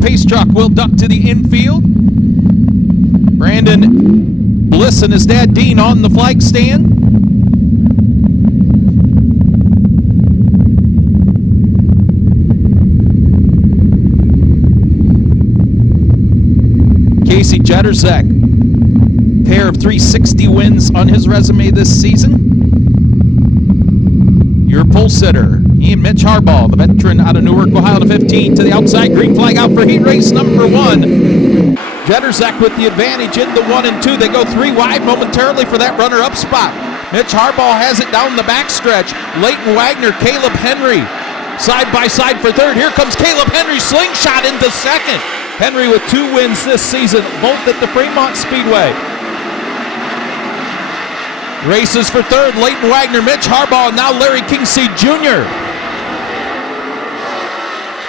pace truck will duck to the infield. Brandon Bliss and his dad Dean on the flag stand. Casey Jedrzak, pair of 360 wins on his resume this season. Your pole sitter, Ian Mitch Harbaugh, the veteran out of Newark, Ohio, to 15 to the outside. Green flag out for heat race number 1. Jedrzak with the advantage in the 1 and 2. They go 3 wide momentarily for that runner-up spot. Mitch Harbaugh has it down the backstretch. Leighton Wagner, Caleb Henry, side by side for third. Here comes Caleb Henry, slingshot into second. Henry with 2 wins this season, both at the Fremont Speedway. Races for third, Leighton Wagner, Mitch Harbaugh, and now Larry Kingseed Jr.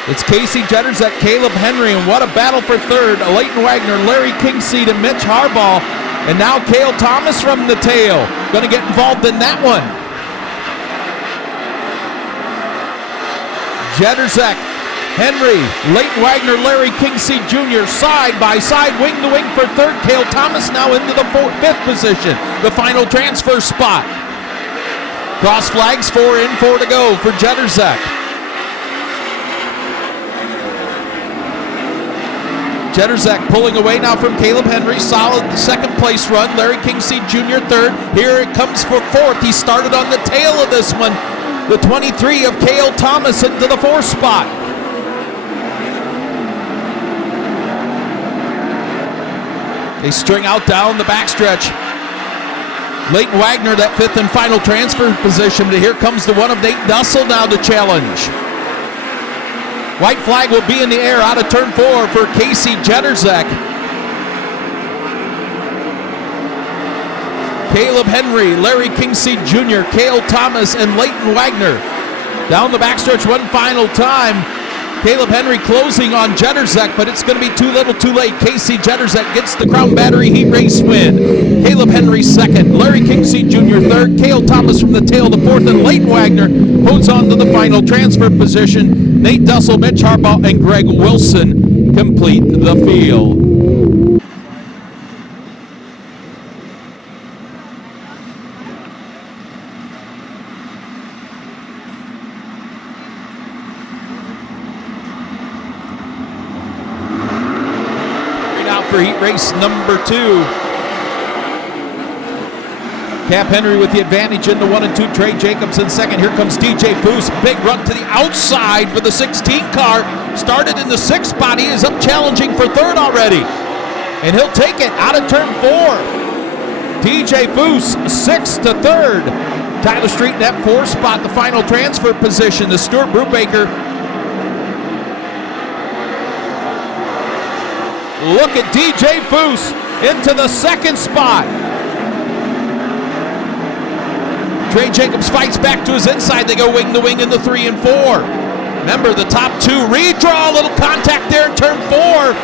It's Casey Jedrzak, Caleb Henry, and what a battle for third. Leighton Wagner, Larry Kingseed, and Mitch Harbaugh. And now Cale Thomas from the tail. Going to get involved in that one. Jedrzak, Henry, Leighton Wagner, Larry Kingseed Jr. side by side, wing to wing for third. Cale Thomas now into the 5th position, the final transfer spot. Cross flags, 4 in, 4 to go for Jedrzak. Jedrzak pulling away now from Caleb Henry. Solid second place run. Larry Kingseed Jr. third. Here it comes for 4th. He started on the tail of this one. The 23 of Cale Thomas into the 4th spot. They string out down the backstretch. Leighton Wagner, that 5th and final transfer position. But here comes the one of Nate Dussel now to challenge. White flag will be in the air out of turn 4 for Casey Jedrzak. Caleb Henry, Larry Kingseed Jr., Cale Thomas, and Leighton Wagner. Down the backstretch one final time. Caleb Henry closing on Jedrzak, but it's going to be too little too late. Casey Jedrzak gets the Crown Battery Heat Race win. Caleb Henry second, Larry Kingseed Jr. third, Cale Thomas from the tail to 4th, and Leighton Wagner holds on to the final transfer position. Nate Dussel, Mitch Harbaugh, and Greg Wilson complete the field. For heat race number 2. Cap Henry with the advantage in the 1 and 2. Trey Jacobs in second. Here comes DJ Foose. Big run to the outside for the 16 car. Started in the 6th spot. He is up challenging for third already. And he'll take it out of turn 4. DJ Foose 6th to 3rd. Tyler Street in that 4th spot, the final transfer position. The Stuart Brubaker. Look at DJ Foose into the 2nd spot. Trey Jacobs fights back to his inside. They go wing to wing in the 3 and 4. Remember the top 2 redraw, a little contact there in turn 4.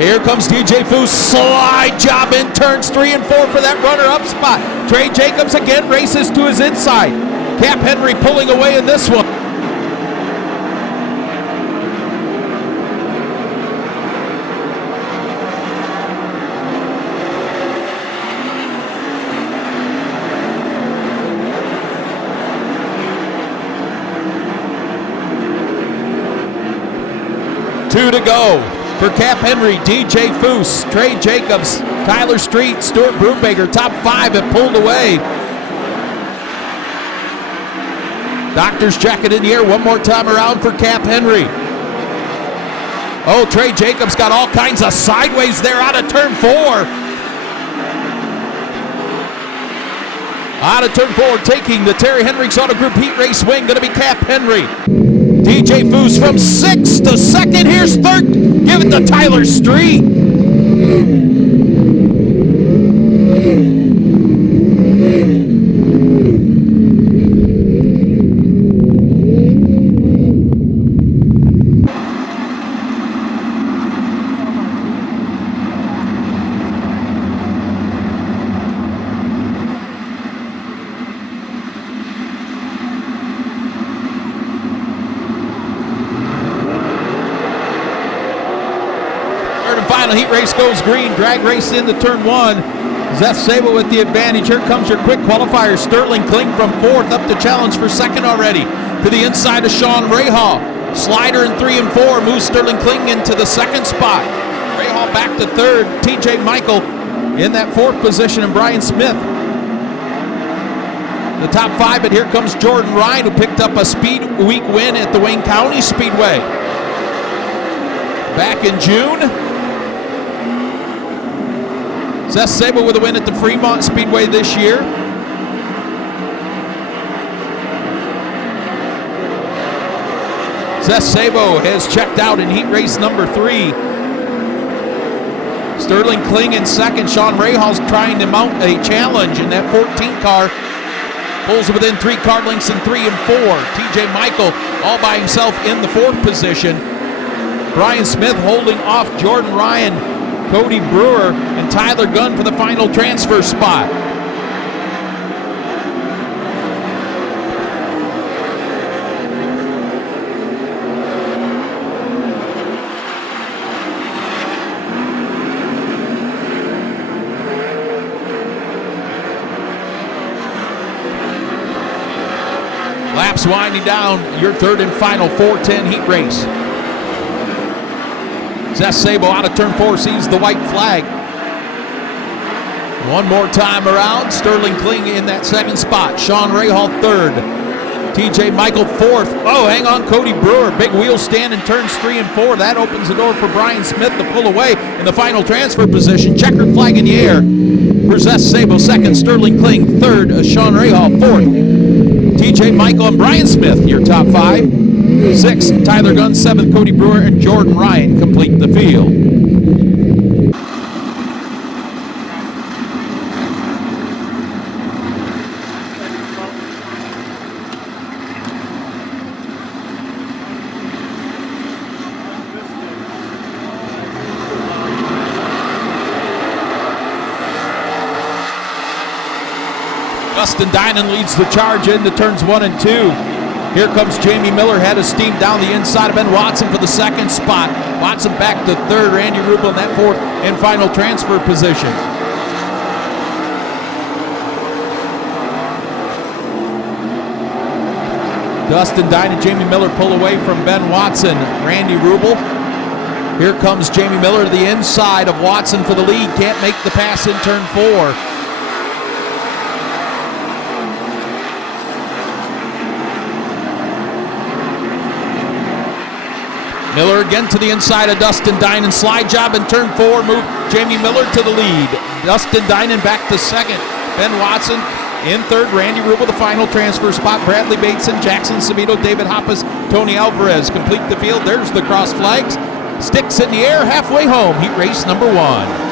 Here comes DJ Foose, slide job in turns 3 and 4 for that runner-up spot. Trey Jacobs again races to his inside. Cap Henry pulling away in this one. Two to go. For Cap Henry, DJ Foose, Trey Jacobs, Tyler Street, Stuart Brubaker, top 5 have pulled away. Doctor's jacket in the air one more time around for Cap Henry. Oh, Trey Jacobs got all kinds of sideways there out of turn 4. Out of turn 4, taking the Terry Hendricks Auto Group Heat Race win, going to be Cap Henry. DJ Foose from 6th to 2nd. Here's 3rd. Give it to Tyler Street. final heat race goes green. Drag race into turn 1. Zeth Sabo with the advantage. Here comes your quick qualifier. Sterling Kling from 4th up to challenge for 2nd already. To the inside of Sean Rahal. Slider in 3 and 4 moves Sterling Kling into the 2nd spot. Rahal back to 3rd. TJ Michael in that 4th position, and Brian Smith the top 5, but here comes Jordan Ryan, who picked up a Speed Week win at the Wayne County Speedway back in June. Zeth Sabo with a win at the Fremont Speedway this year. Zeth Sabo has checked out in heat race number 3. Sterling Kling in 2nd. Sean Rahal's trying to mount a challenge in that 14 car. Pulls within 3 car lengths in 3 and 4. TJ Michael all by himself in the 4th position. Brian Smith holding off Jordan Ryan, Cody Brewer, and Tyler Gunn for the final transfer spot. Laps winding down, your 3rd and final 4:10 heat race. Zeth Sabo out of turn 4 sees the white flag. One more time around, Sterling Kling in that 2nd spot. Sean Rahal 3rd. TJ Michael 4th. Oh, hang on, Cody Brewer. Big wheel stand in turns 3 and 4. That opens the door for Brian Smith to pull away in the final transfer position. Checkered flag in the air for Zeth Sabo 2nd. Sterling Kling 3rd. Sean Rahal 4th. TJ Michael and Brian Smith, your top 5. 6th, Tyler Gunn. 7th, Cody Brewer and Jordan Ryan complete the field. Dustin Dinan leads the charge into turns 1 and 2. Here comes Jamie Miller, head of steam down the inside of Ben Watson for the 2nd spot. Watson back to 3rd, Randy Rubel in that 4th and final transfer position. Dustin Dinan, Jamie Miller pull away from Ben Watson. Randy Rubel. Here comes Jamie Miller to the inside of Watson for the lead. Can't make the pass in turn 4. Miller again to the inside of Dustin Dinan. Slide job in turn 4. Move Jamie Miller to the lead. Dustin Dinan back to 2nd. Ben Watson in 3rd. Randy Rubel the final transfer spot. Bradley Bateson, Jackson Savito, David Hoppus, Tony Alvarez complete the field. There's the cross flags. Sticks in the air halfway home. Heat race number 1.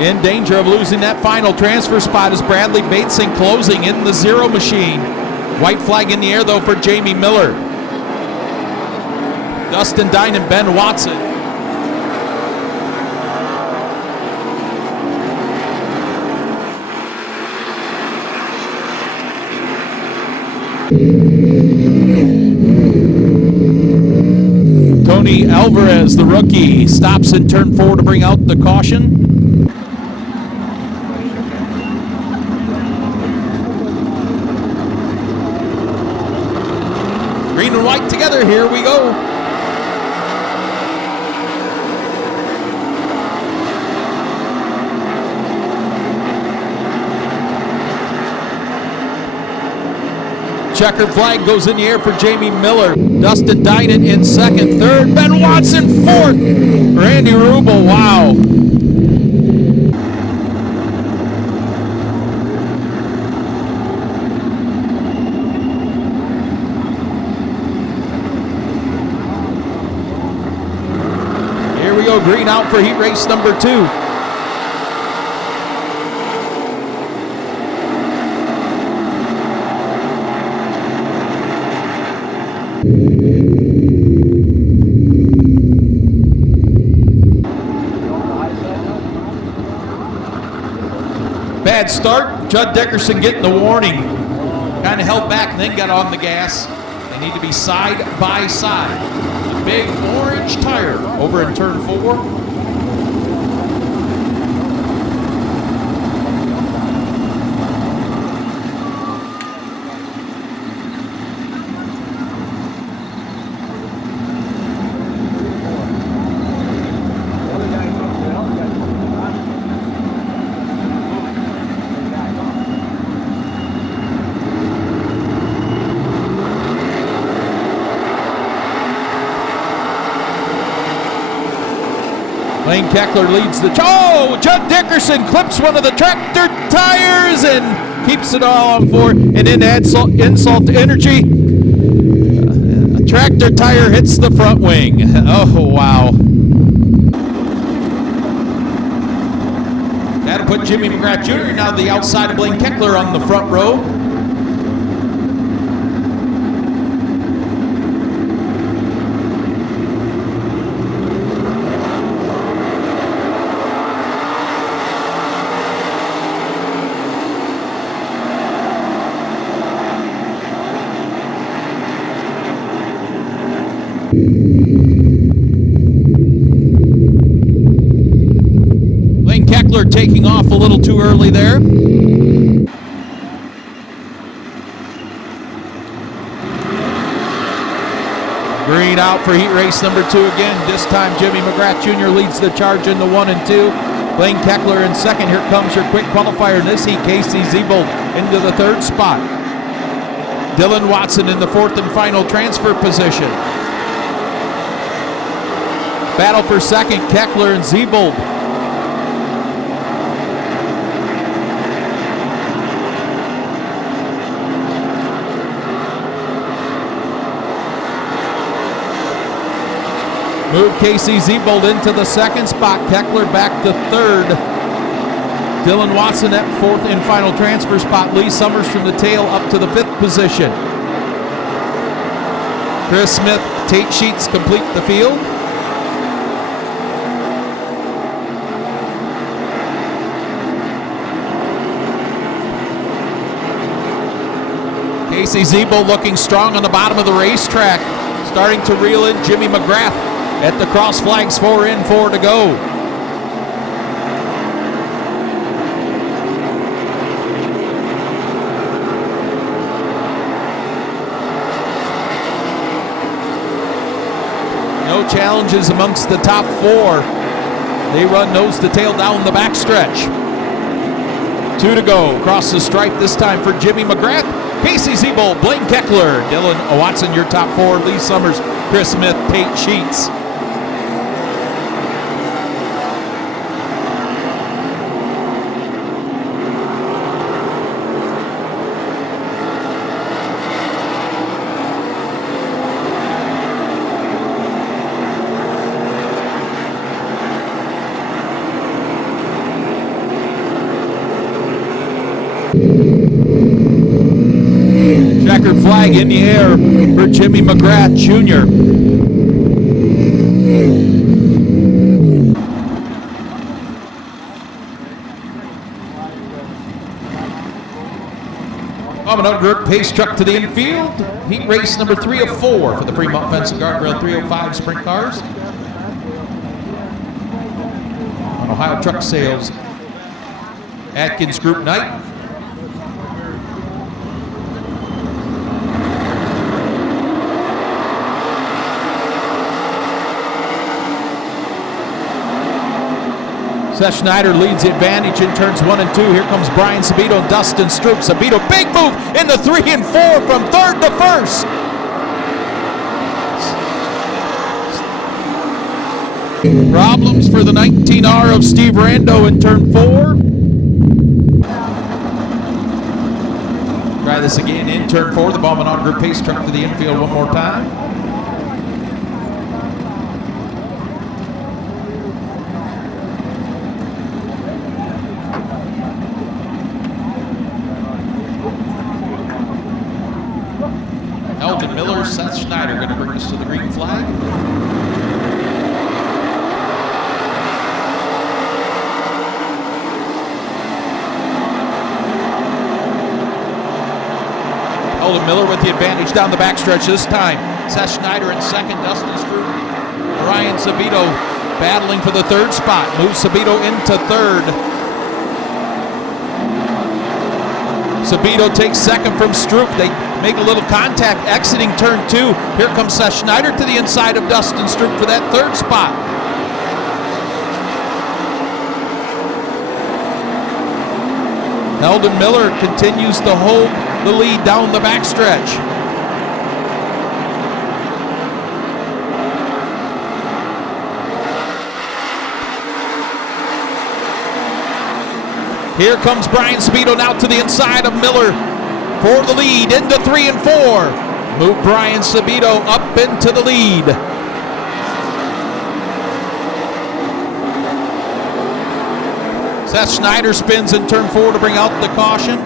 In danger of losing that final transfer spot is Bradley Bateson closing in the 0 machine. White flag in the air though for Jamie Miller. Dustin Dinan, Ben Watson. Tony Alvarez, the rookie, stops in turn 4 to bring out the caution. Green and white together, here we go. Checkered flag goes in the air for Jamie Miller. Dustin Dinan in 2nd, 3rd. Ben Watson 4th. Randy Rubel, wow. go green out for heat race number 2. Bad start. Judd Dickerson getting the warning. Kind of held back and then got on the gas. They need to be side by side. The big orange tire over in turn 4. Lane Keckler leads the... Oh! Judd Dickerson clips one of the tractor tires and keeps it all on 4. And then insult to injury. A tractor tire hits the front wing. Oh, wow. That'll put Jimmy McGrath Jr. now the outside of Blaine Keckler on the front row. Blaine Keckler taking off a little too early there. Green out for heat race number 2 again. This time Jimmy McGrath Jr. leads the charge in the 1 and 2. Blaine Keckler in second. Here comes your quick qualifier in this heat. Casey Zebold into the 3rd spot. Dylan Watson in the 4th and final transfer position. Battle for second, Keckler and Zebold. Move Casey Zebold into the 2nd spot. Keckler back to 3rd. Dylan Watson at 4th and final transfer spot. Lee Summers from the tail up to the 5th position. Chris Smith, Tate Sheets complete the field. Casey Zebold looking strong on the bottom of the racetrack. Starting to reel in Jimmy McGrath at the cross flags. 4 in, 4 to go. No challenges amongst the top 4. They run nose to tail down the backstretch. 2 to go. Across the stripe this time for Jimmy McGrath. Casey Zebold, Blaine Keckler, Dylan Watson, your top 4. Lee Summers, Chris Smith, Tate Sheets. Checkered flag in the air for Jimmy McGrath Jr. Commandant Group pace truck to the infield. Heat race number 3 of 4 for the Fremont Fence and Guardrail 305 sprint cars. On Ohio Truck Sales Atkins Group night. Seth Schneider leads the advantage in turns 1 and 2. Here comes Brian Sabito and Dustin Stroop. Sabito, big move in the 3 and 4 from 3rd to 1st. Problems for the 19R of Steve Rando in turn 4. Try this again in turn 4. The Baumann Group pace truck to the infield one more time. Heldon Miller, Seth Schneider going to bring us to the green flag. Heldon Miller with the advantage down the backstretch this time. Seth Schneider in second, Dustin Stroop. Brian Sabito battling for the third spot. Moves Sabito into third. Sabito takes second from Stroop. They make a little contact exiting turn 2. Here comes Seth Schneider to the inside of Dustin Stroop for that third spot. Heldon Miller continues to hold the lead down the backstretch. Here comes Brian Sabito now to the inside of Miller for the lead into 3 and 4. Move Brian Sabito up into the lead. Seth Schneider spins in turn 4 to bring out the caution.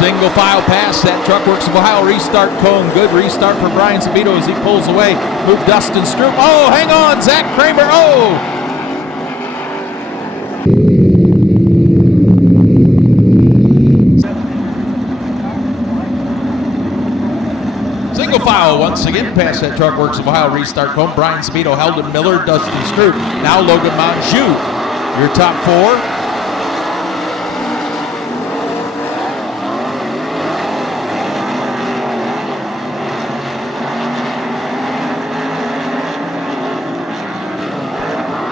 Single file pass, that Truck Works of Ohio restart cone. Good restart for Brian Sabito as he pulls away. Move Dustin Stroop. Oh, hang on, Zach Kramer. Oh! Single file once again past that Truck Works of Ohio restart cone. Brian Sabito, Heldon Miller, Dustin Stroop. Now Logan Monjou, your top 4.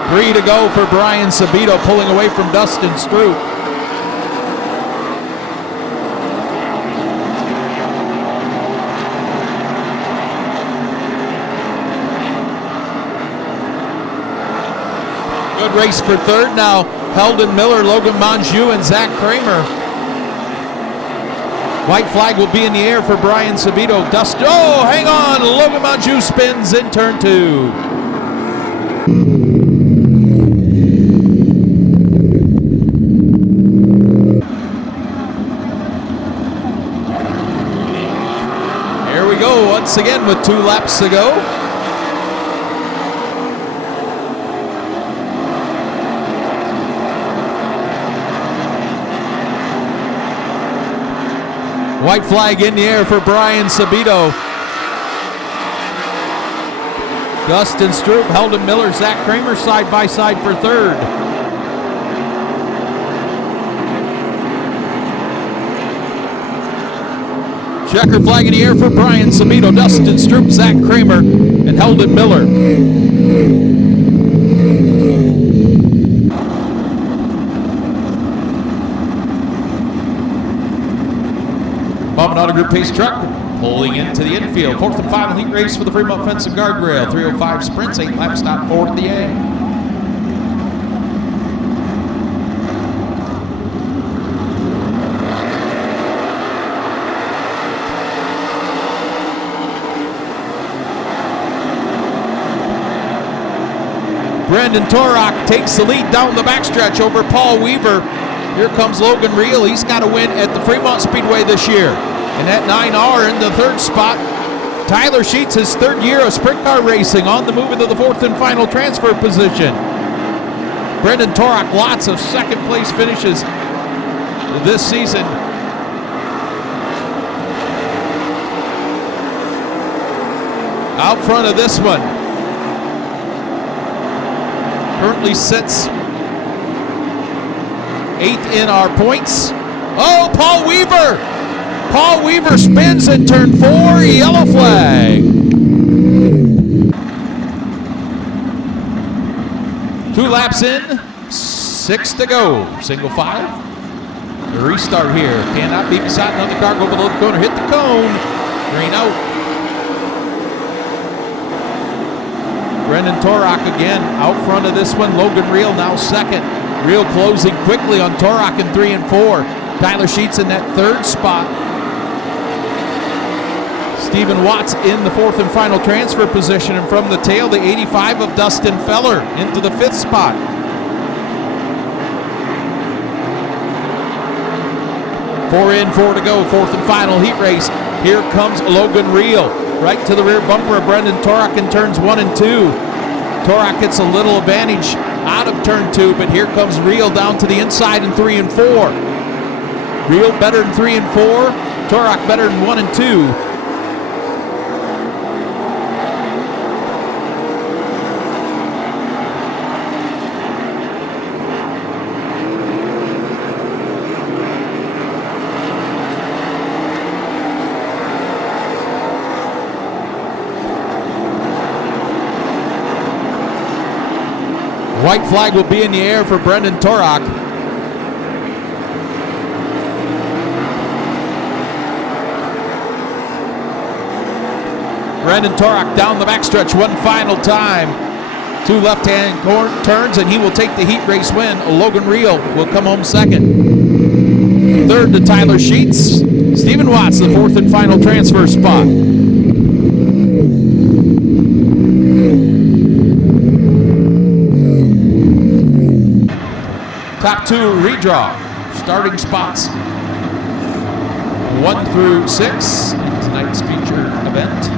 Three to go for Brian Sabito, pulling away from Dustin Stroop. Good race for third now. Heldon Miller, Logan Monjou, and Zach Kramer. White flag will be in the air for Brian Sabito. Oh, hang on. Logan Monjou spins in turn 2. Go once again with 2 laps to go. White flag in the air for Brian Sabito. Dustin Stroop, Heldon Miller, Zach Kramer side by side for third. Checker flag in the air for Brian Sabito, Dustin Stroop, Zach Kramer, and Heldon Miller. Bob and Auto Group pace truck pulling into the infield. 4th and final heat race for the Fremont Fence and Guardrail. 305 sprints, 8 lap stop forward to the A. Brendan Torok takes the lead down the backstretch over Paul Weaver. Here comes Logan Reel. He's got a win at the Fremont Speedway this year. And that 9R in the third spot. Tyler Sheets, his third year of sprint car racing, on the move into the 4th and final transfer position. Brendan Torok, lots of second place finishes this season. Out front of this one. Currently sits 8th in our points. Oh, Paul Weaver! Paul Weaver spins in turn 4, yellow flag. 2 laps in, 6 to go. Single file. The restart here. Cannot be beside another car. Go below the cone or hit the cone. Green out. Brendan Torok again out front of this one. Logan Reel now second. Reel closing quickly on Torok in 3 and 4. Tyler Sheets in that third spot. Stephen Watts in the fourth and final transfer position, and from the tail, the 85 of Dustin Feller into the fifth spot. Four in, four to go, fourth and final heat race. Here comes Logan Reel, right to the rear bumper of Brendan Torak in turns 1 and 2. Torak gets a little advantage out of turn 2, but here comes Reel down to the inside in 3 and 4. Reel better in 3 and 4, Torak better in 1 and 2. White flag will be in the air for Brendan Torak. Brendan Torak down the backstretch one final time. 2 left-hand turns, and he will take the heat race win. Logan Reel will come home second. Third to Tyler Sheets. Stephen Watts, the fourth and final transfer spot. Top 2 redraw, starting spots 1 through 6 in tonight's feature event.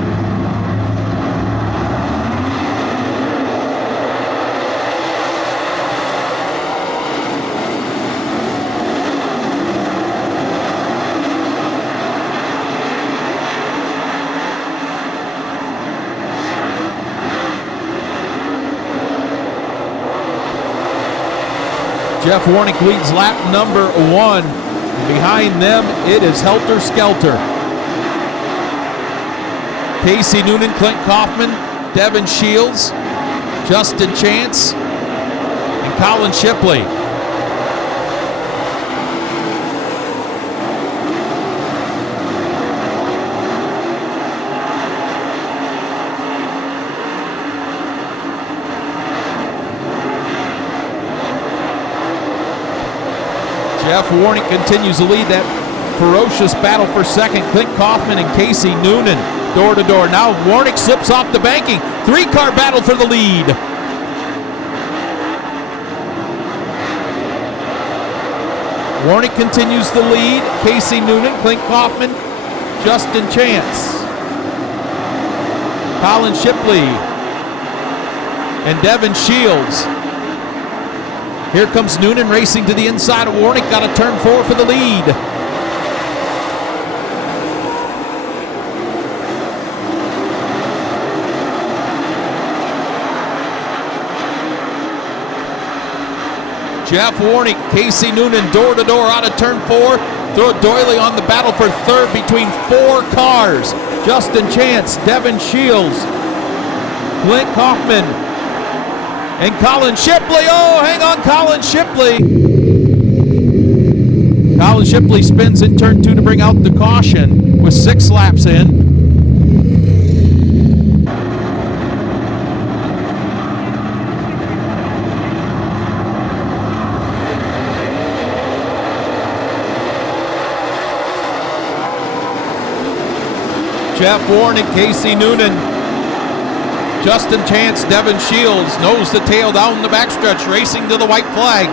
Jeff Warnick leads lap number 1. Behind them, it is Helter Skelter. Casey Noonan, Clint Kaufman, Devin Shields, Justin Chance, and Colin Shipley. Jeff Warnick continues to lead that ferocious battle for second. Clint Kaufman and Casey Noonan door to door. Now Warnick slips off the banking. 3-car battle for the lead. Warnick continues to lead. Casey Noonan, Clint Kaufman, Justin Chance, Colin Shipley, and Devin Shields. Here comes Noonan racing to the inside of Warnick. Got a turn 4 for the lead. Jeff Warnick, Casey Noonan, door to door out of turn 4. Throw Doyley on the battle for third between 4 cars. Justin Chance, Devin Shields, Clint Kaufman, and Colin Shipley. Oh, hang on, Colin Shipley. Colin Shipley spins in turn 2 to bring out the caution with 6 laps in. Jeff Warnick, Casey Noonan, Justin Chance, Devin Shields, nose to tail down the backstretch, racing to the white flag.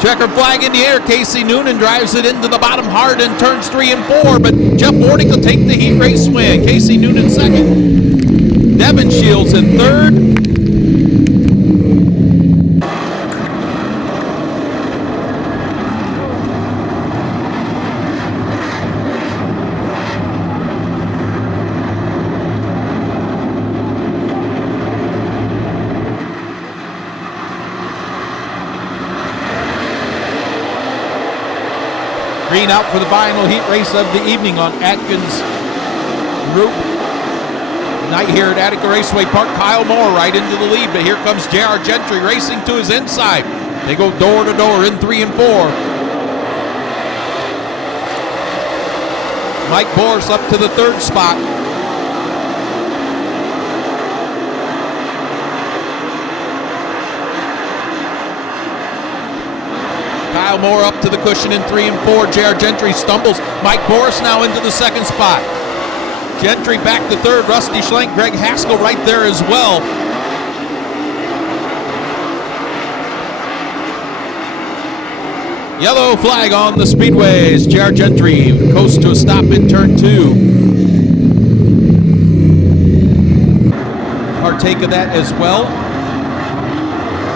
Checker flag in the air. Casey Noonan drives it into the bottom hard in turns 3 and 4, but Jeff Warnick will take the heat race win. Casey Noonan second. Devin Shields in third. Green out for the final heat race of the evening on Atkins Group. Night here at Attica Raceway Park. Kyle Moore right into the lead, but here comes J.R. Gentry racing to his inside. They go door to door in 3 and 4. Mike Boris up to the third spot. Kyle Moore up to the cushion in 3 and 4. J.R. Gentry stumbles. Mike Boris now into the second spot. Gentry back to third. Rusty Schlenk, Greg Haskell right there as well. Yellow flag on the speedways. J.R. Gentry coast to a stop in turn 2. Partake of that as well.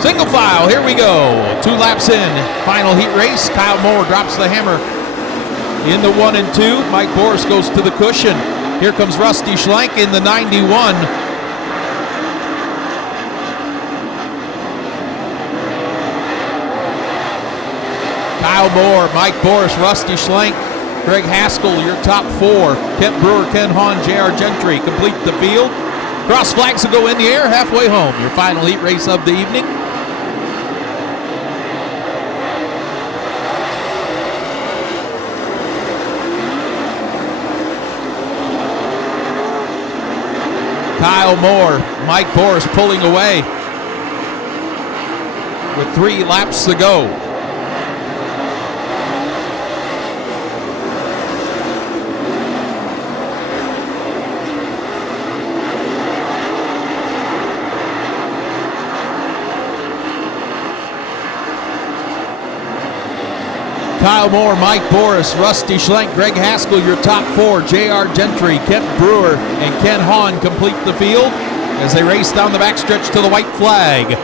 Single file, here we go. 2 laps in, final heat race. Kyle Moore drops the hammer in the 1 and 2. Mike Boris goes to the cushion. Here comes Rusty Schlenk in the 91. Kyle Moore, Mike Boris, Rusty Schlenk, Greg Haskell, your top 4. Kent Brewer, Ken Hahn, J.R. Gentry complete the field. Cross flags will go in the air halfway home. Your final heat race of the evening. Kyle Moore, Mike Boris pulling away with 3 laps to go. Kyle Moore, Mike Boris, Rusty Schlenk, Greg Haskell, your top 4. J.R. Gentry, Kent Brewer, and Ken Hahn complete the field as they race down the backstretch to the white flag.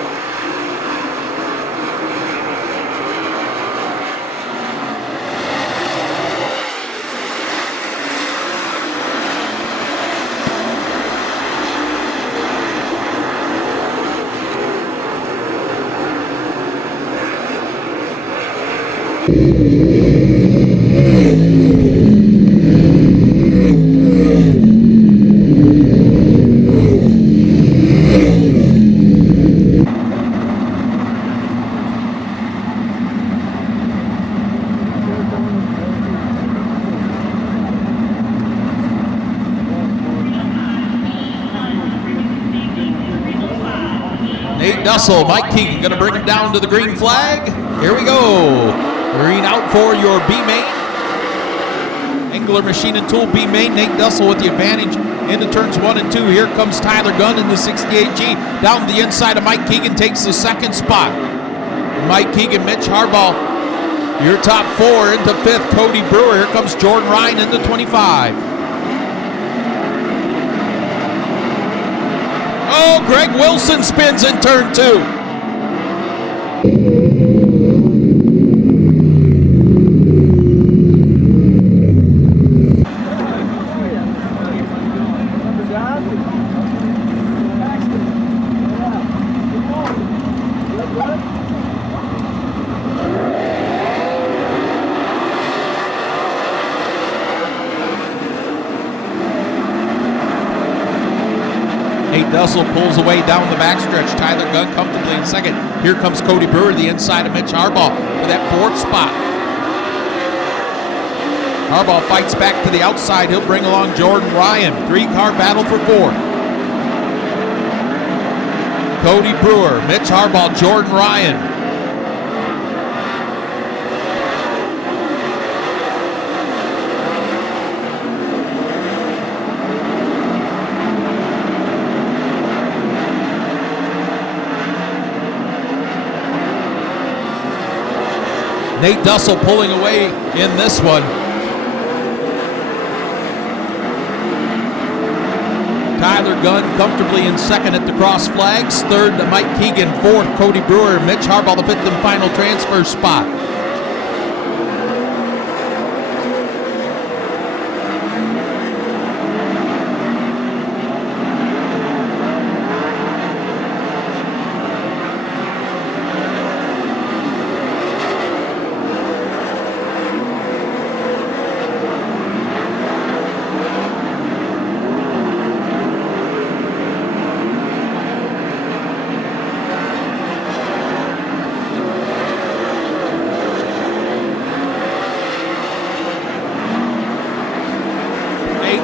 Nate Dussel, Mike Keegan going to bring him down to the green flag. Here we go. Green out for your B main. Angler Machine and Tool B main. Nate Dussel with the advantage into turns 1 and 2. Here comes Tyler Gunn in the 68G. Down the inside of Mike Keegan takes the second spot. Mike Keegan, Mitch Harbaugh, your top 4 into 5th. Cody Brewer. Here comes Jordan Ryan in the 25. Oh, Greg Wilson spins in turn 2. Nate Dussel pulls away down the backstretch. Tyler Gunn comfortably in second. Here comes Cody Brewer, the inside of Mitch Harbaugh for that 4th spot. Harbaugh fights back to the outside. He'll bring along Jordan Ryan. 3-car battle for 4th. Cody Brewer, Mitch Harbaugh, Jordan Ryan. Nate Dussel pulling away in this one. Tyler Gunn comfortably in second at the cross flags. Third, Mike Keegan. 4th, Cody Brewer. Mitch Harbaugh, the 5th and final transfer spot.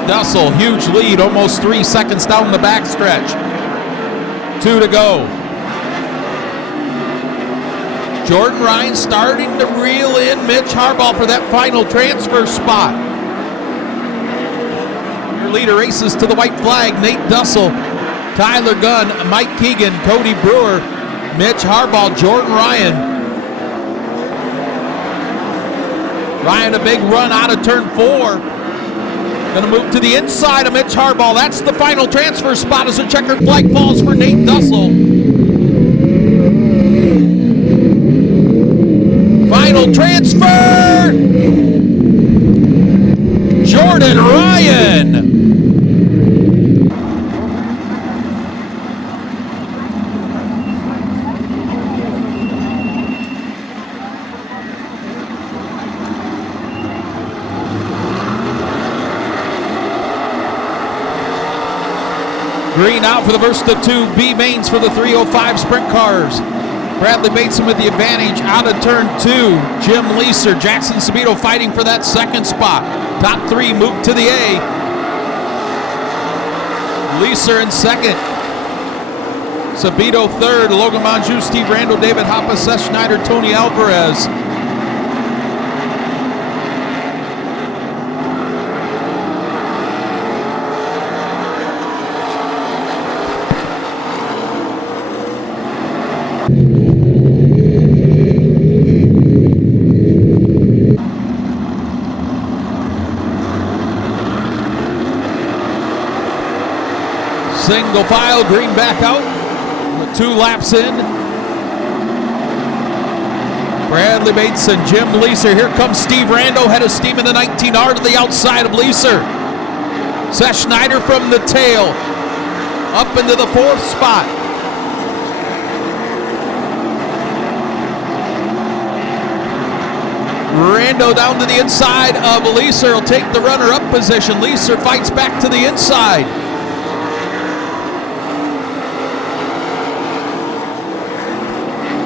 Dussel, huge lead, almost 3 seconds down the backstretch. 2 to go. Jordan Ryan starting to reel in Mitch Harbaugh for that final transfer spot. Your leader races to the white flag. Nate Dussel, Tyler Gunn, Mike Keegan, Cody Brewer, Mitch Harbaugh, Jordan Ryan. Ryan, a big run out of turn 4. Going to move to the inside of Mitch Harbaugh. That's the final transfer spot as a checkered flag falls for Nate Dussel. Final transfer! Jordan Ryan! Green out for the Versta 2, B mains for the 305 sprint cars. Bradley Bateson with the advantage out of turn 2. Jim Leeser, Jackson Sabito fighting for that second spot. Top 3 move to the A. Leeser in second. Sabito third. Logan Monjou, Steve Randall, David Hoppe, Seth Schneider, Tony Alvarez. Single file, Green back out. With 2 laps in. Bradley Bateson, Jim Leeser. Here comes Steve Rando, head of steam in the 19R to the outside of Leeser. Seth Schneider from the tail. Up into the 4th spot. Rando down to the inside of Leeser. Will take the runner-up position. Leeser fights back to the inside.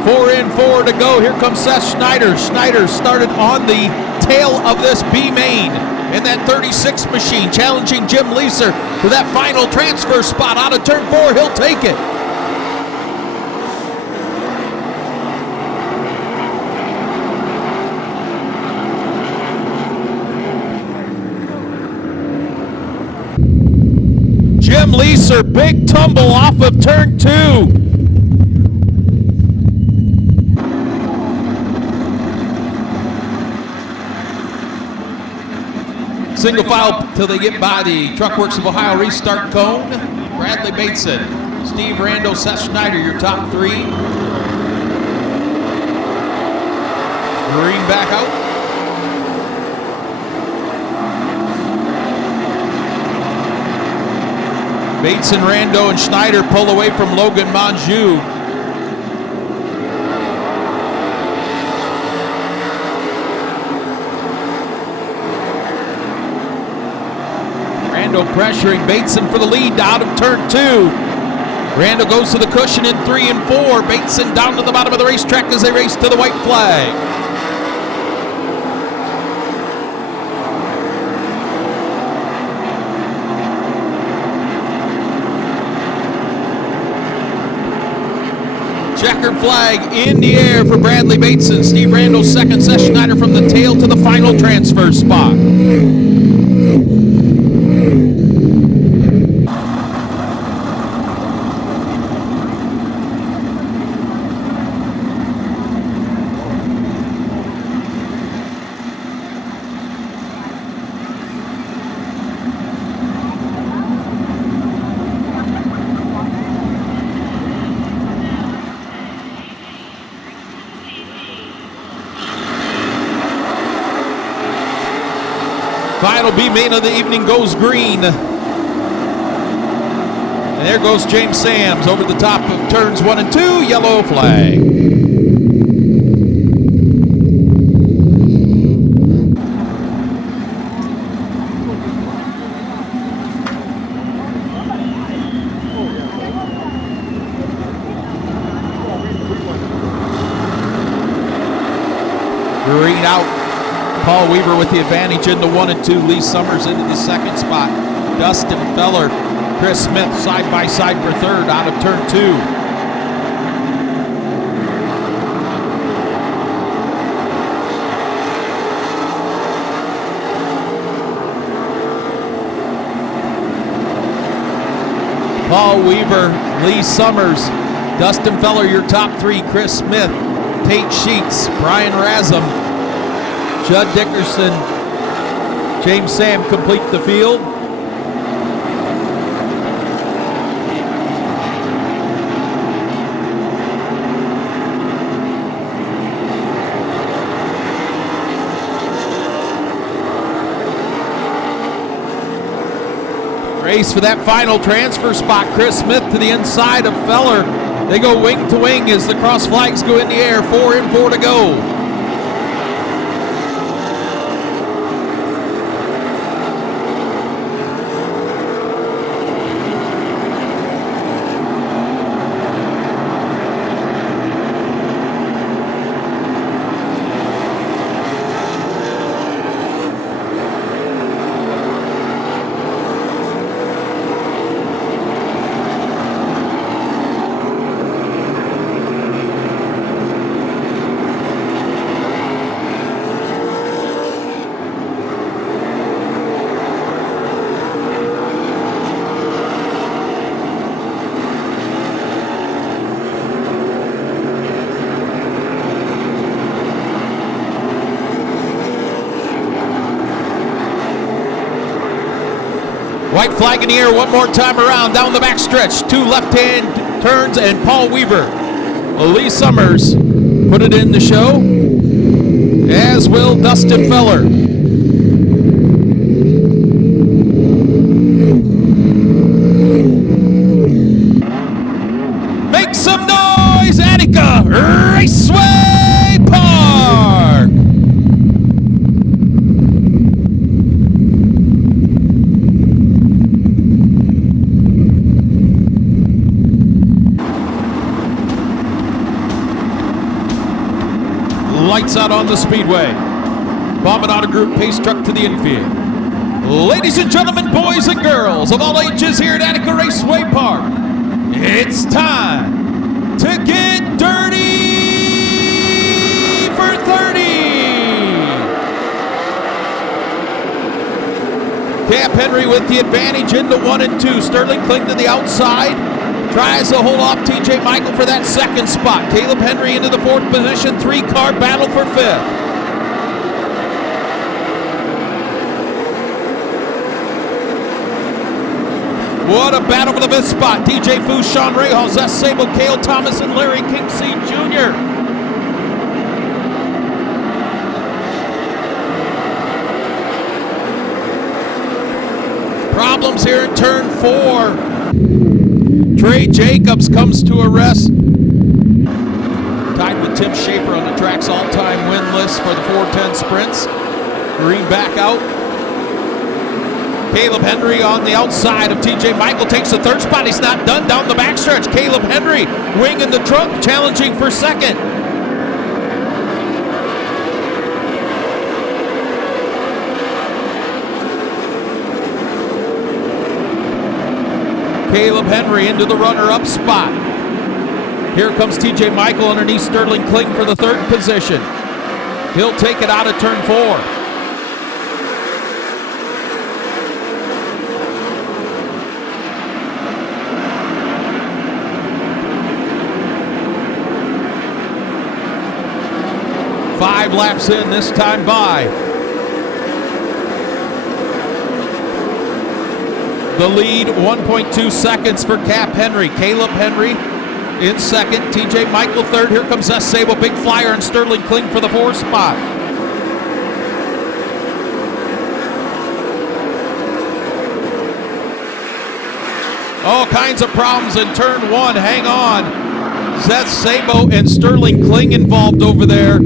4 in, 4 to go. Here comes Seth Schneider. Schneider started on the tail of this B main in that 36 machine, challenging Jim Leeser for that final transfer spot out of turn 4. He'll take it. Jim Leeser, big tumble off of turn 2. Single file till they get by the Truck Works of Ohio restart cone. Bradley Bateson, Steve Rando, Seth Schneider, your top 3. Green back out. Bateson, Rando, and Schneider pull away from Logan Monjou. Rando pressuring Bateson for the lead out of turn 2. Rando goes to the cushion in 3 and 4. Bateson down to the bottom of the racetrack as they race to the white flag. Checkered flag in the air for Bradley Bateson. Steve Rando second. Seth Schneider from the tail to the final transfer spot. Final B main of the evening goes green. And there goes James Sams over the top of turns 1 and 2. Yellow flag. Green out. Paul Weaver with the advantage into 1 and 2. Lee Summers into the second spot. Dustin Feller, Chris Smith side by side for third out of turn 2. Paul Weaver, Lee Summers, Dustin Feller, your top three. Chris Smith, Tate Sheets, Brian Razum, Judd Dickerson, James Sam complete the field. Race for that final transfer spot. Chris Smith to the inside of Feller. They go wing to wing as the cross flags go in the air. 4 and 4 to go. White flag in the air one more time around, down the back stretch. 2 left-hand turns, and Paul Weaver. Lee Summers put it in the show, as will Dustin Feller. Make some noise, Attica! Raceway Park! Lights out on the speedway. Bombing out a group pace truck to the infield. Ladies and gentlemen, boys and girls of all ages here at Attica Raceway Park, it's time to get dirty for 30. Cap Henry with the advantage into 1 and 2. Sterling Kling to the outside. Tries to hold off TJ Michael for that second spot. Caleb Henry into the 4th position. 3-car battle for 5th. What a battle for the 5th spot. DJ Foose, Sean Rahal, Zess Sable, Cale Thomas, and Larry Kinksey Jr. Problems here in turn 4. Trey Jacobs comes to a rest. Tied with Tim Schaefer on the track's all-time win list for the 410 sprints. Green back out. Caleb Henry on the outside of TJ Michael takes the 3rd spot. He's not done down the backstretch. Caleb Henry, wing in the trunk, challenging for 2nd. Caleb Henry into the runner-up spot. Here comes TJ Michael underneath Sterling Kling for the 3rd position. He'll take it out of turn 4. Five laps in this time by. The lead, 1.2 seconds for Cap Henry. Caleb Henry in 2nd. TJ Michael 3rd. Here comes S. Sable, big flyer, and Sterling Kling for the 4th spot. All kinds of problems in turn 1. Hang on. Seth Sabo and Sterling Kling involved over there.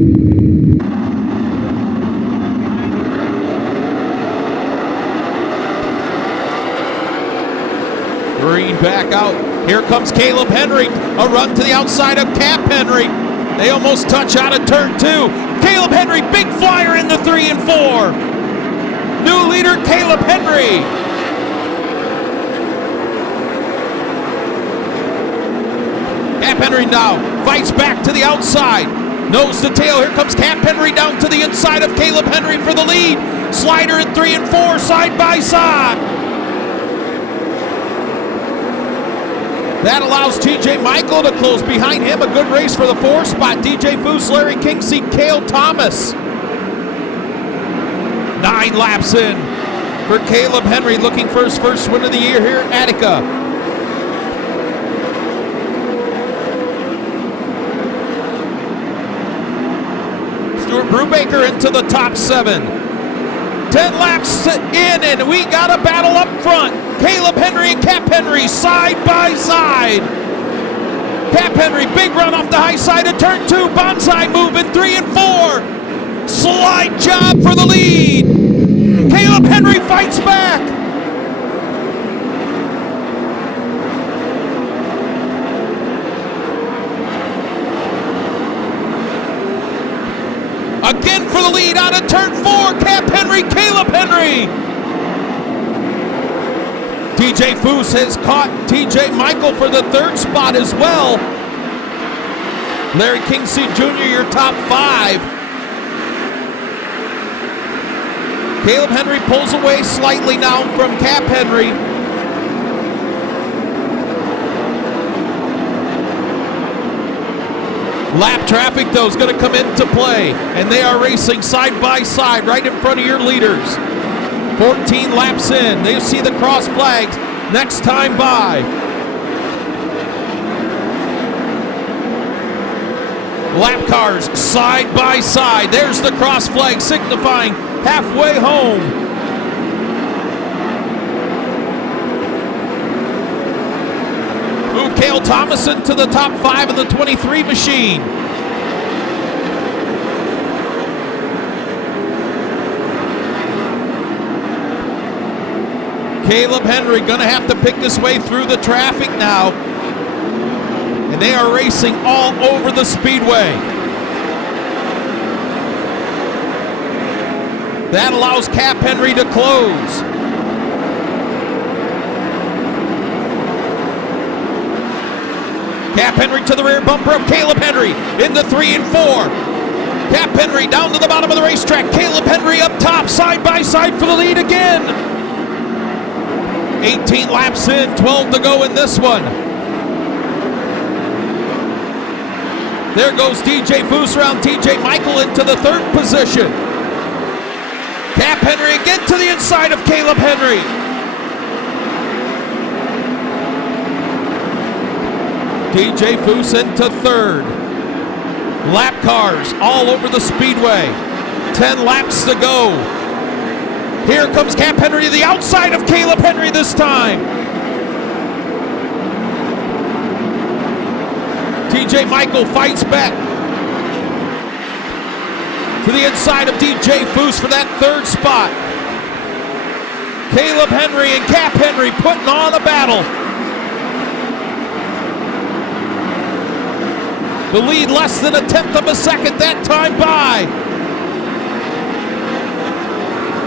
Green back out. Here comes Caleb Henry. A run to the outside of Cap Henry. They almost touch out of turn 2. Caleb Henry, big flyer in the 3 and 4. New leader, Caleb Henry. Cap Henry now fights back to the outside. Nose to tail. Here comes Cap Henry down to the inside of Caleb Henry for the lead. Slider in 3 and 4, side by side. That allows TJ Michael to close behind him. A good race for the 4 spot. DJ Foose, Larry Kingseed, Cale Thomas. 9 laps in for Caleb Henry, looking for his first win of the year here at Attica. Stuart Brubaker into the top 7. 10 laps in, and we got a battle up front. Caleb Henry and Cap Henry side by side. Cap Henry, big run off the high side of turn 2. Bonsai move in 3 and 4. Slide job for the lead. Caleb Henry fights back. Again for the lead out of turn 4. Cap Henry, Caleb Henry. TJ Foose has caught TJ Michael for the 3rd spot as well. Larry Kingseed Jr., your top 5. Caleb Henry pulls away slightly now from Cap Henry. Lap traffic, though, is going to come into play, and they are racing side by side right in front of your leaders. 14 laps in. They see the cross flags next time by. Lap cars side by side. There's the cross flag signifying halfway home. Move Cale Thomas into the top 5 of the 23 machine. Caleb Henry gonna have to pick his way through the traffic now. And they are racing all over the speedway. That allows Cap Henry to close. Cap Henry to the rear bumper of Caleb Henry into 3 and 4. Cap Henry down to the bottom of the racetrack. Caleb Henry up top, side by side for the lead again. 18 laps in, 12 to go in this one. There goes DJ Foose around TJ Michael into the 3rd position. Cap Henry again to the inside of Caleb Henry. DJ Foose into 3rd. Lap cars all over the speedway. 10 laps to go. Here comes Cap Henry to the outside of Caleb Henry this time. TJ Michael fights back to the inside of DJ Foose for that 3rd spot. Caleb Henry and Cap Henry putting on a battle. The lead less than 1/10 of a second that time by.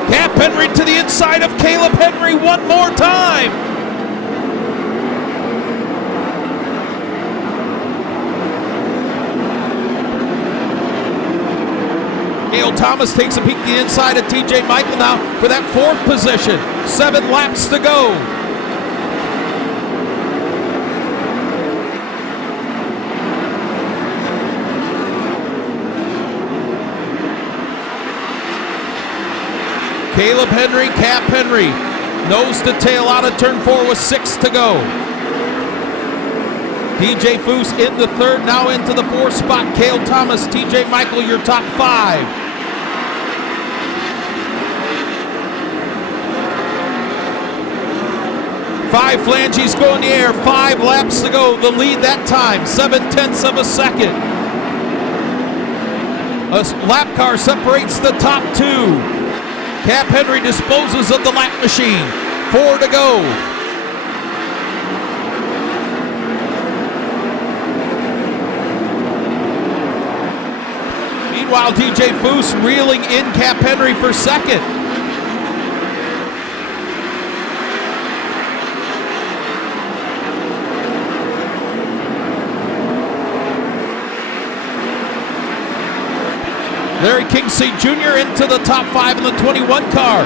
Cap Henry to the inside of Caleb Henry one more time. Cale Thomas takes a peek to the inside of TJ Michael now for that 4th position. 7 laps to go. Caleb Henry, Cap Henry, nose to tail out of turn 4 with 6 to go. DJ Foose in the 3rd, now into the 4th spot. Cale Thomas, TJ Michael, your top 5. Five flanges go in the air, 5 laps to go. The lead that time, 7/10 of a second. A lap car separates the top 2. Cap Henry disposes of the lap machine. 4 to go. Meanwhile, DJ Foose reeling in Cap Henry for 2nd. Larry Kingseed Jr. into the top 5 in the 21 car.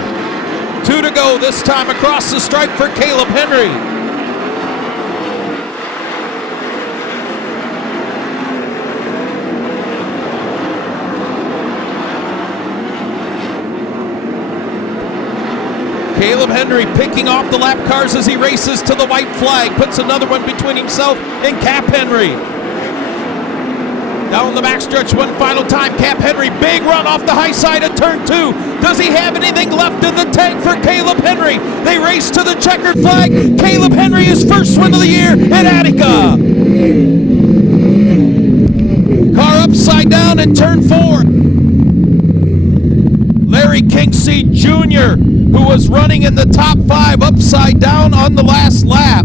2 to go this time across the stripe for Caleb Henry. Caleb Henry picking off the lap cars as he races to the white flag. Puts another one between himself and Cap Henry. Down the backstretch one final time. Cap Henry, big run off the high side of turn 2. Does he have anything left in the tank for Caleb Henry? They race to the checkered flag. Caleb Henry, his first win of the year at Attica. Car upside down in turn 4. Larry Kinksey Jr., who was running in the top 5 upside down on the last lap.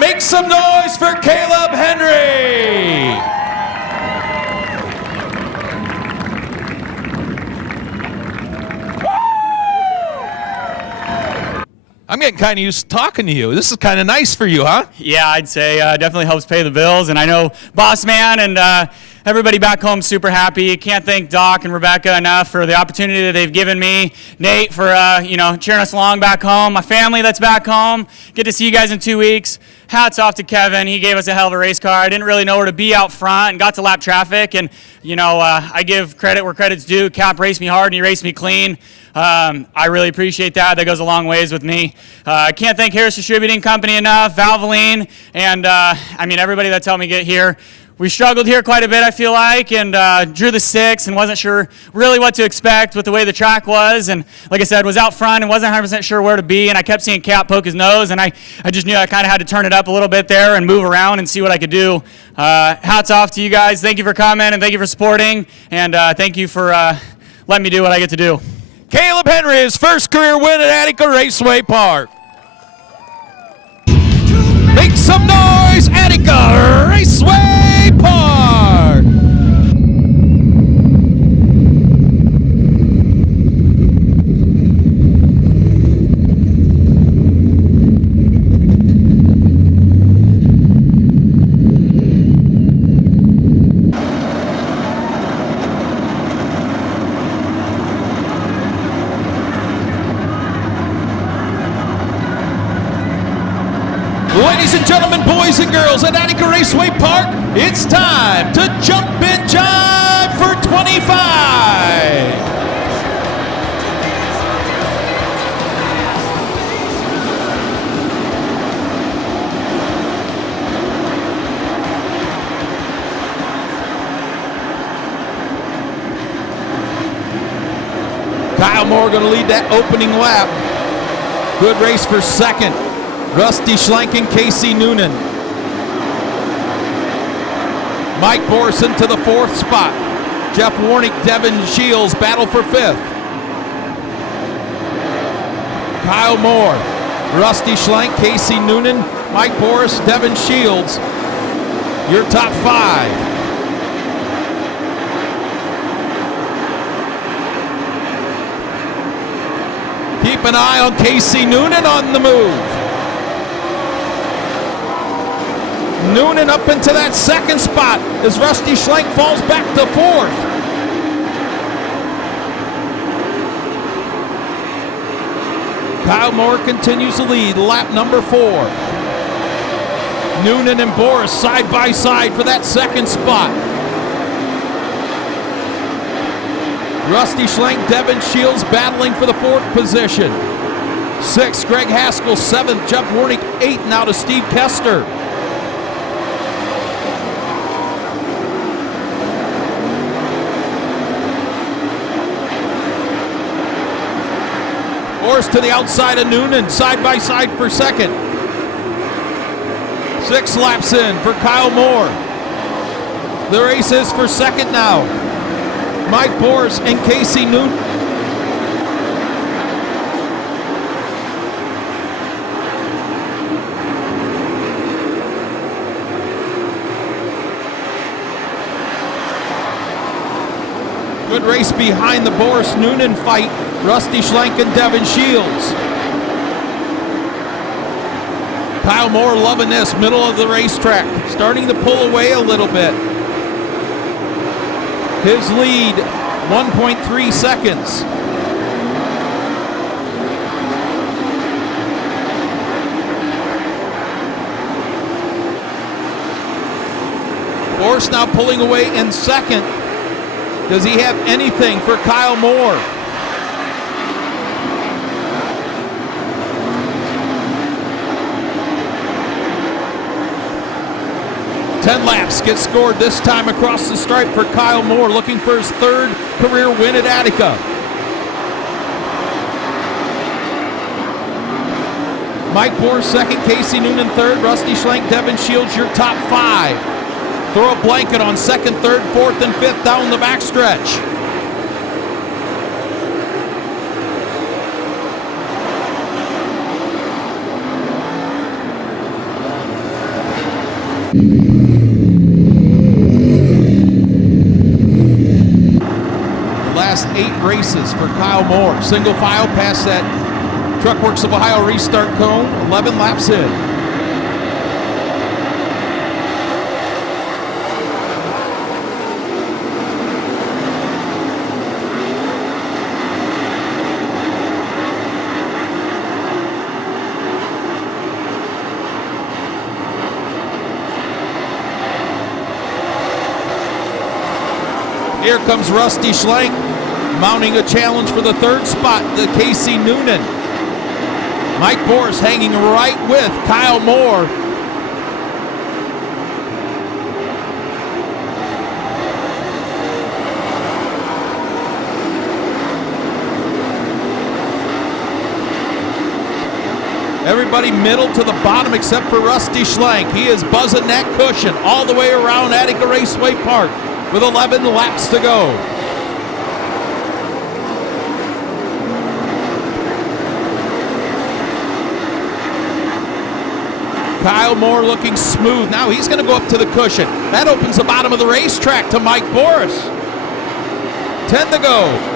Make some noise for Caleb Henry! I'm getting kind of used to talking to you. This is kind of nice for you, huh? Yeah, I'd say definitely helps pay the bills. And I know Boss Man and everybody back home is super happy. Can't thank Doc and Rebecca enough for the opportunity that they've given me. Nate for cheering us along back home. My family that's back home. Get to see you guys in 2 weeks. Hats off to Kevin. He gave us a hell of a race car. I didn't really know where to be out front and got to lap traffic. And, I give credit where credit's due. Cap raced me hard and he raced me clean. I really appreciate that. That goes a long ways with me. I can't thank Harris Distributing Company enough, Valvoline, and everybody that's helped me get here. We struggled here quite a bit, I feel like, and drew the 6 and wasn't sure really what to expect with the way the track was. And like I said, was out front and wasn't 100% sure where to be. And I kept seeing Cap poke his nose, and I just knew I kind of had to turn it up a little bit there and move around and see what I could do. Hats off to you guys. Thank you for coming, and thank you for supporting, and thank you for letting me do what I get to do. Caleb Henry, his first career win at Attica Raceway Park. Make some noise, Attica Raceway Park. Ladies and gentlemen, boys and girls, at Attica Raceway Park, it's time to jump and jive for 25. Kyle Moore going to lead that opening lap. Good race for second. Rusty Schlenk and Casey Noonan. Mike Borson to the 4th spot. Jeff Warnick, Devin Shields battle for 5th. Kyle Moore, Rusty Schlenk, Casey Noonan, Mike Boris, Devin Shields. Your top 5. Keep an eye on Casey Noonan on the move. Noonan up into that 2nd spot as Rusty Schlenk falls back to 4th. Kyle Moore continues to lead, lap number 4. Noonan and Boris side by side for that 2nd spot. Rusty Schlenk, Devin Shields battling for the 4th position. 6th, Greg Haskell. 7th, Jeff Warnick. 8th now to Steve Kester. Boris to the outside of Noonan, side by side for 2nd. 6 laps in for Kyle Moore. The race is for 2nd now. Mike Boris and Casey Noonan. Good race behind the Boris Noonan fight. Rusty Schlenk and Devin Shields. Kyle Moore loving this, middle of the racetrack. Starting to pull away a little bit. His lead, 1.3 seconds. Force now pulling away in second. Does he have anything for Kyle Moore? Ten laps get scored this time across the stripe for Kyle Moore, looking for his third career win at Attica. Mike Bohr second, Casey Noonan third, Rusty Schlenk, Devin Shields your top five. Throw a blanket on second, third, fourth, and fifth down the backstretch. Last 8 races for Kyle Moore. Single file past that Truckworks of Ohio restart cone, 11 laps in. Here comes Rusty Schlenk, mounting a challenge for the third spot, the Casey Noonan. Mike Boris hanging right with Kyle Moore. Everybody middle to the bottom except for Rusty Schlenk. He is buzzing that cushion all the way around Attica Raceway Park with 11 laps to go. Kyle Moore looking smooth. Now he's going to go up to the cushion. That opens the bottom of the racetrack to Mike Boris. 10 to go.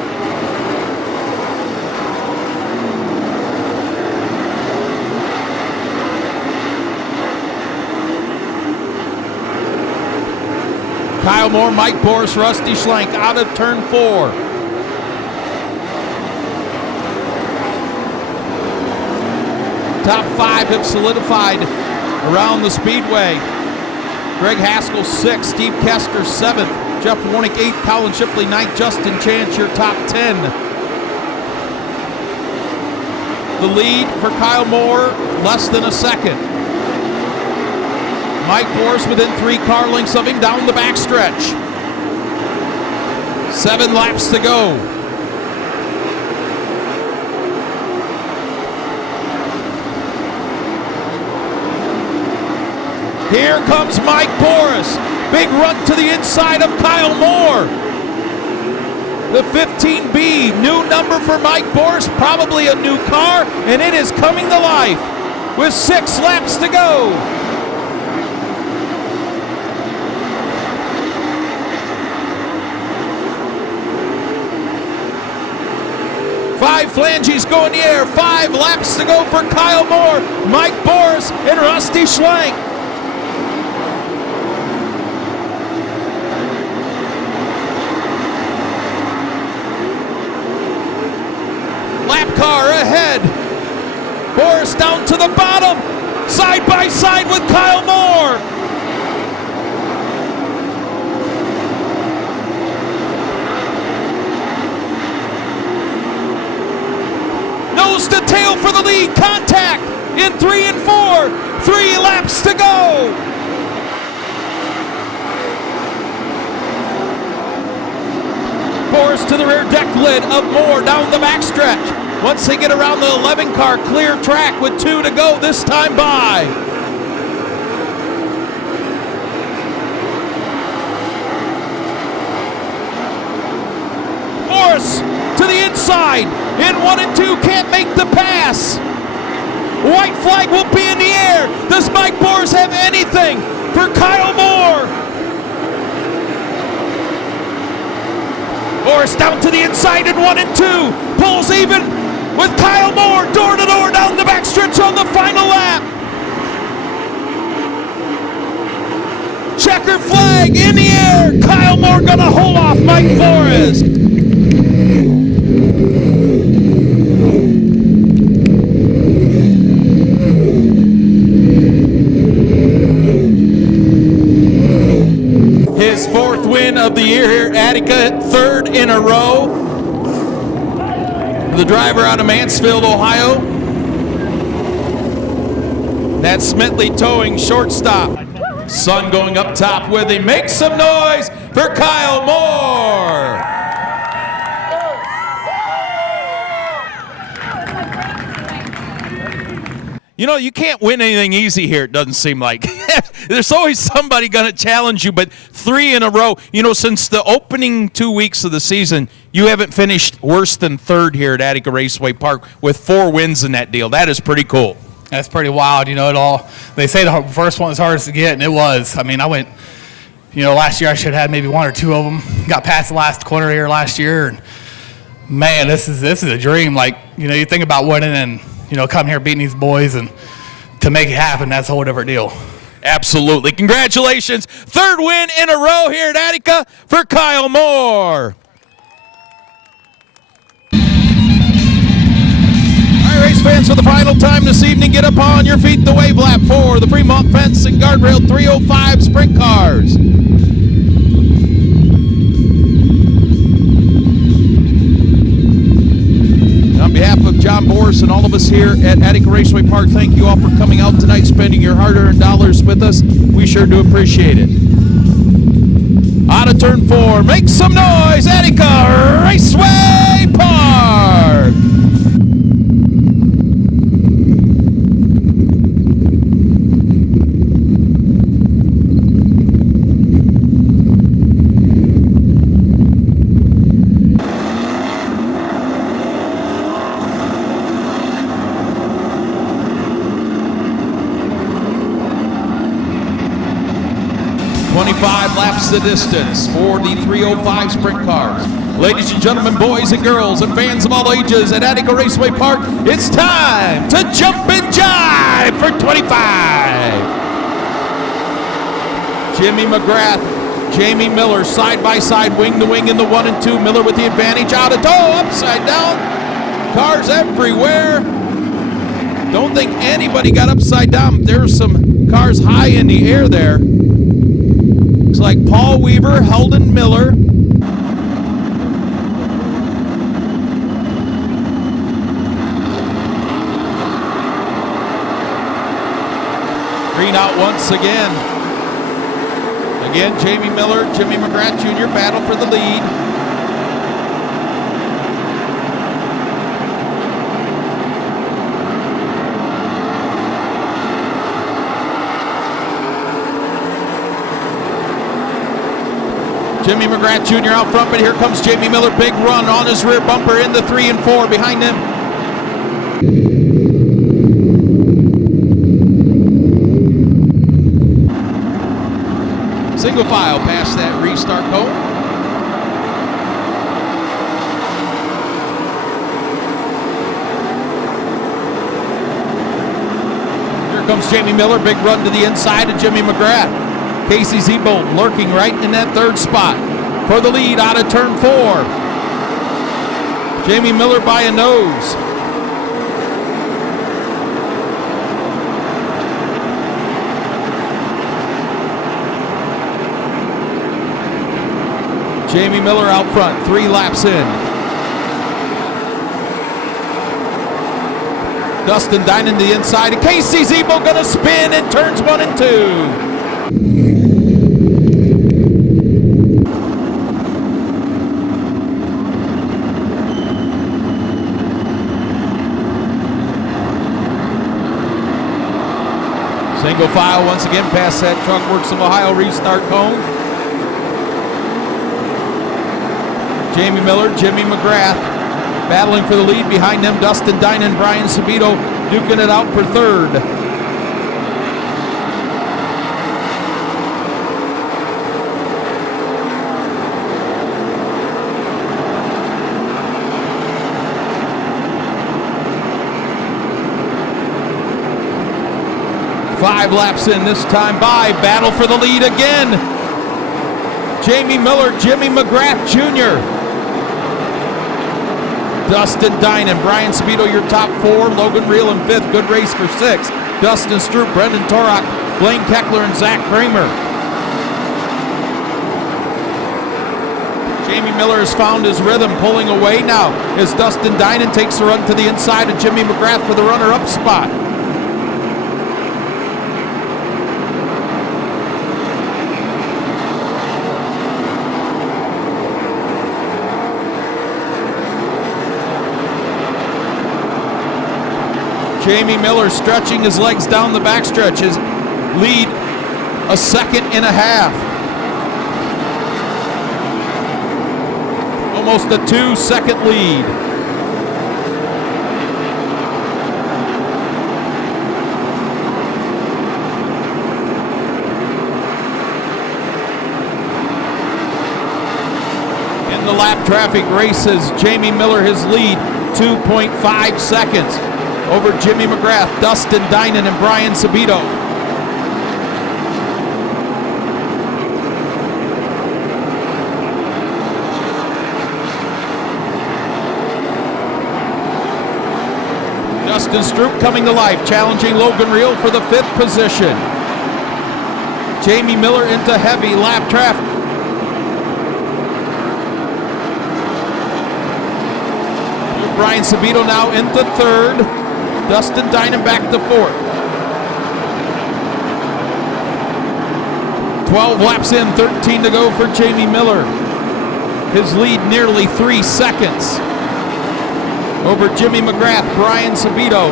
Kyle Moore, Mike Boris, Rusty Schlenk out of turn 4. Top 5 have solidified around the speedway. Greg Haskell 6th, Steve Kester 7th, Jeff Warnick 8th, Colin Shipley 9th, Justin Chance your top 10. The lead for Kyle Moore, less than a second. Mike Boris within 3 car lengths of him down the backstretch. 7 laps to go. Here comes Mike Boris. Big run to the inside of Kyle Moore. The 15B, new number for Mike Boris, probably a new car, and it is coming to life with 6 laps to go. Five flanges go in the air. 5 laps to go for Kyle Moore, Mike Boris, and Rusty Schlenk. Lap car ahead. Boris down to the bottom. Side by side with Kyle Moore. Nose to tail for the lead. Contact in 3 and 4. 3 laps to go. Boris to the rear deck lid of Moore down the backstretch. Once they get around the 11 car, clear track with 2 to go this time by. Boris to the inside. In 1 and 2, can't make the pass. White flag will be in the air. Does Mike Boris have anything for Kyle Moore? Boris down to the inside in 1 and 2. Pulls even with Kyle Moore, door to door down the backstretch on the final lap. Checker flag in the air. Kyle Moore gonna hold off Mike Boris. his 4th win of the year here at Attica, 3rd in a row. The driver out of Mansfield, Ohio. That's Smitley Towing, shortstop. Sun going up top with him. Make some noise for Kyle Moore. You know, you can't win anything easy here, it doesn't seem like. There's always somebody going to challenge you, but 3 in a row. You know, since the opening 2 weeks of the season, you haven't finished worse than 3rd here at Attica Raceway Park with 4 wins in that deal. That is pretty cool. That's pretty wild, you know. They say the first one is hardest to get, and it was. I mean, I went, you know, last year I should have had maybe 1 or 2 of them. Got past the last corner here last year, and man, this is a dream. Like, you know, you think about winning and, you know, coming here beating these boys, and to make it happen, that's a whole different deal. Absolutely. Congratulations. 3rd win in a row here at Attica for Kyle Moore. Race fans, for the final time this evening, get up on your feet. The wave lap for the Fremont Fence and Guardrail 305 sprint cars. On behalf of John Boris and all of us here at Attica Raceway Park, thank you all for coming out tonight, spending your hard-earned dollars with us. We sure do appreciate it. Out of turn 4, make some noise, Attica Raceway Park! Laps the distance for the 305 sprint cars. Ladies and gentlemen, boys and girls, and fans of all ages at Attica Raceway Park, it's time to jump and jive for 25. Jimmy McGrath, Jamie Miller, side by side, wing to wing in the 1 and 2. Miller with the advantage, out of tow, upside down. Cars everywhere. Don't think anybody got upside down. There's some cars high in the air there. Looks like Paul Weaver, Heldon Miller. Green out once again. Again, Jamie Miller, Jimmy McGrath Jr. battle for the lead. Jimmy McGrath Jr. out front, but here comes Jamie Miller. Big run on his rear bumper in the 3 and 4 behind him. Single file past that restart cone. Here comes Jamie Miller. Big run to the inside of Jimmy McGrath. Casey Zebolt lurking right in that 3rd spot for the lead out of turn 4. Jamie Miller by a nose. Jamie Miller out front, 3 laps in. Dustin Dinan to the inside, and Casey Zebolt gonna spin in turns 1 and 2. Single file once again past that Truck Works of Ohio restart cone. Jamie Miller, Jimmy McGrath battling for the lead. Behind them, Dustin Dinan, Brian Sabito duking it out for 3rd. Five laps in, this time by. Battle for the lead again. Jamie Miller, Jimmy McGrath Jr. Dustin Dinan, Brian Sabito, your top 4. Logan Reel in 5th. Good race for 6th. Dustin Stroop, Brendan Torok, Blaine Keckler, and Zach Kramer. Jamie Miller has found his rhythm, pulling away now as Dustin Dinan takes a run to the inside of Jimmy McGrath for the runner-up spot. Jamie Miller stretching his legs down the backstretch. His lead a second and a half. Almost a 2-second lead. In the lap traffic races, Jamie Miller his lead 2.5 seconds over Jimmy McGrath, Dustin Dinan, and Brian Sabito. Justin Stroop coming to life, challenging Logan Reel for the 5th position. Jamie Miller into heavy lap traffic. Brian Sabito now into 3rd. Dustin Dinan back to 4th. 12 laps in, 13 to go for Jamie Miller. His lead nearly 3 seconds over Jimmy McGrath, Brian Sabito,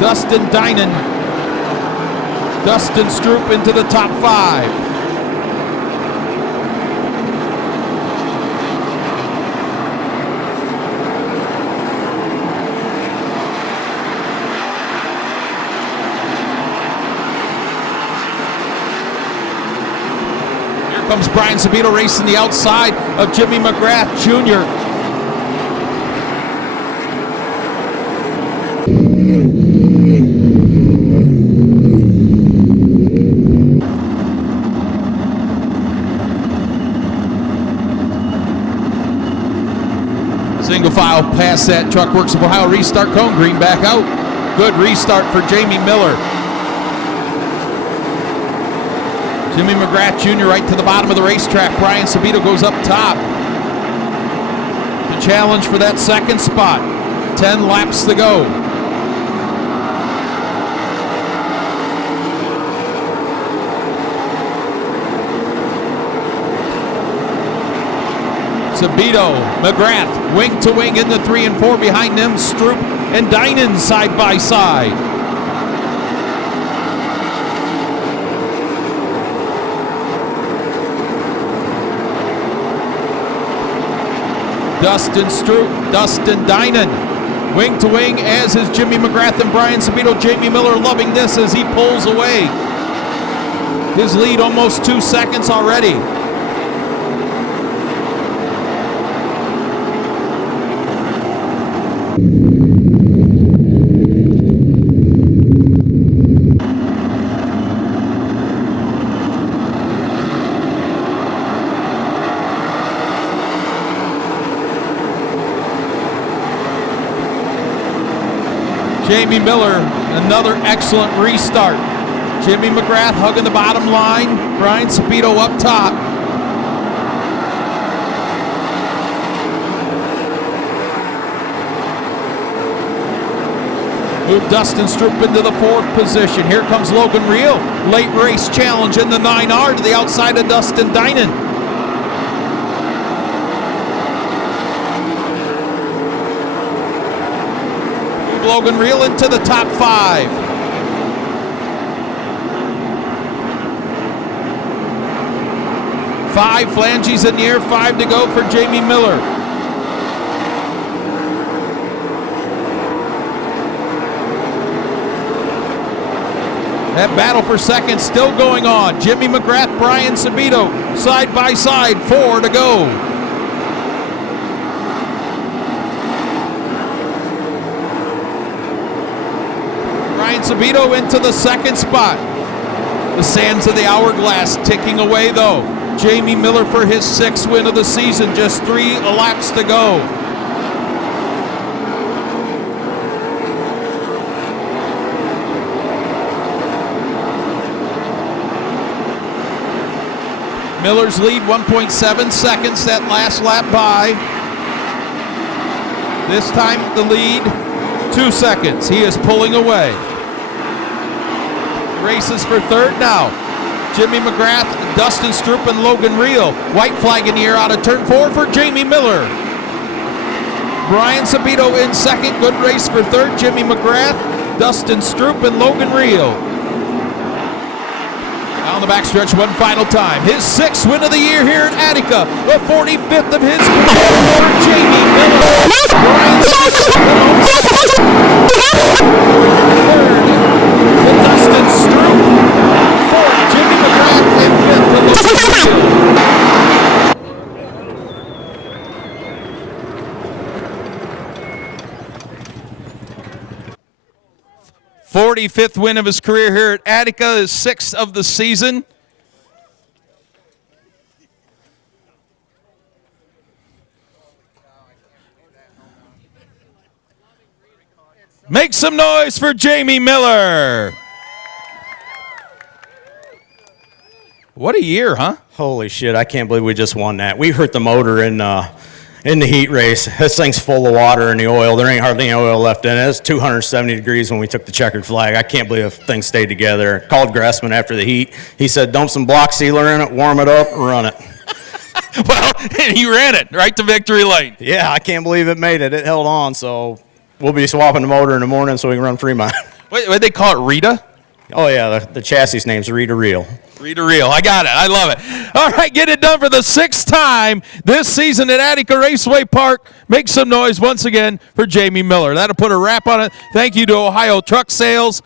Dustin Dinan, Dustin Stroop into the top 5. Comes Brian Sabito racing the outside of Jimmy McGrath Jr. Single file past that Truck Works of Ohio restart cone, green back out. Good restart for Jamie Miller. Jimmy McGrath Jr. right to the bottom of the racetrack. Brian Sabito goes up top. The challenge for that 2nd spot. 10 laps to go. Sabito, McGrath, wing to wing in the 3 and 4. Behind them, Stroop and Dinan side by side. Dustin Stroop, Dustin Dinan, wing to wing, as is Jimmy McGrath and Brian Sabito. Jamie Miller loving this as he pulls away. His lead almost 2 seconds already. Jamie Miller, another excellent restart. Jimmy McGrath hugging the bottom line. Brian Sabito up top. Move Dustin Stroop into the 4th position. Here comes Logan Reel. Late race challenge in the 9R to the outside of Dustin Dinan. Logan Reel into the top 5. Five flanges in the air, 5 to go for Jamie Miller. That battle for second still going on. Jimmy McGrath, Brian Sabito, side by side, 4 to go. Sabito into the 2nd spot. The sands of the hourglass ticking away though. Jamie Miller for his 6th win of the season, just 3 laps to go. Miller's lead 1.7 seconds that last lap by. This time the lead 2 seconds. He is pulling away. Races for third now. Jimmy McGrath, Dustin Stroop, and Logan Reel. White flag in the air out of turn 4 for Jamie Miller. Brian Sabito in second. Good race for third. Jimmy McGrath, Dustin Stroop, and Logan Reel. On the backstretch one final time. His 6th win of the year here at Attica. The 45th of his career for Jamie Miller. Brian Sabito third to Dustin Stroop. Fourth, Jimmy McGrath, and fifth to Logan Reel. 45th win of his career here at Attica, his 6th of the season. Make some noise for Jamie Miller. What a year, huh? Holy shit, I can't believe we just won that. We hurt the motor in the heat race. This thing's full of water in the oil. There ain't hardly any oil left in it. It's 270 degrees when we took the checkered flag. I can't believe the thing stayed together. Called Grassman after the heat. He said, dump some block sealer in it, warm it up, run it. Well, and he ran it right to victory lane. Yeah, I can't believe it made it. It held on, so we'll be swapping the motor in the morning so we can run Fremont. What they call it, Rita? Oh, yeah, the chassis name's Rita Reel. Rita Reel. I got it. I love it. All right, get it done for the 6th time this season at Attica Raceway Park. Make some noise once again for Jamie Miller. That'll put a wrap on it. Thank you to Ohio Truck Sales.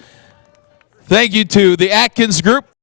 Thank you to the Atkins Group.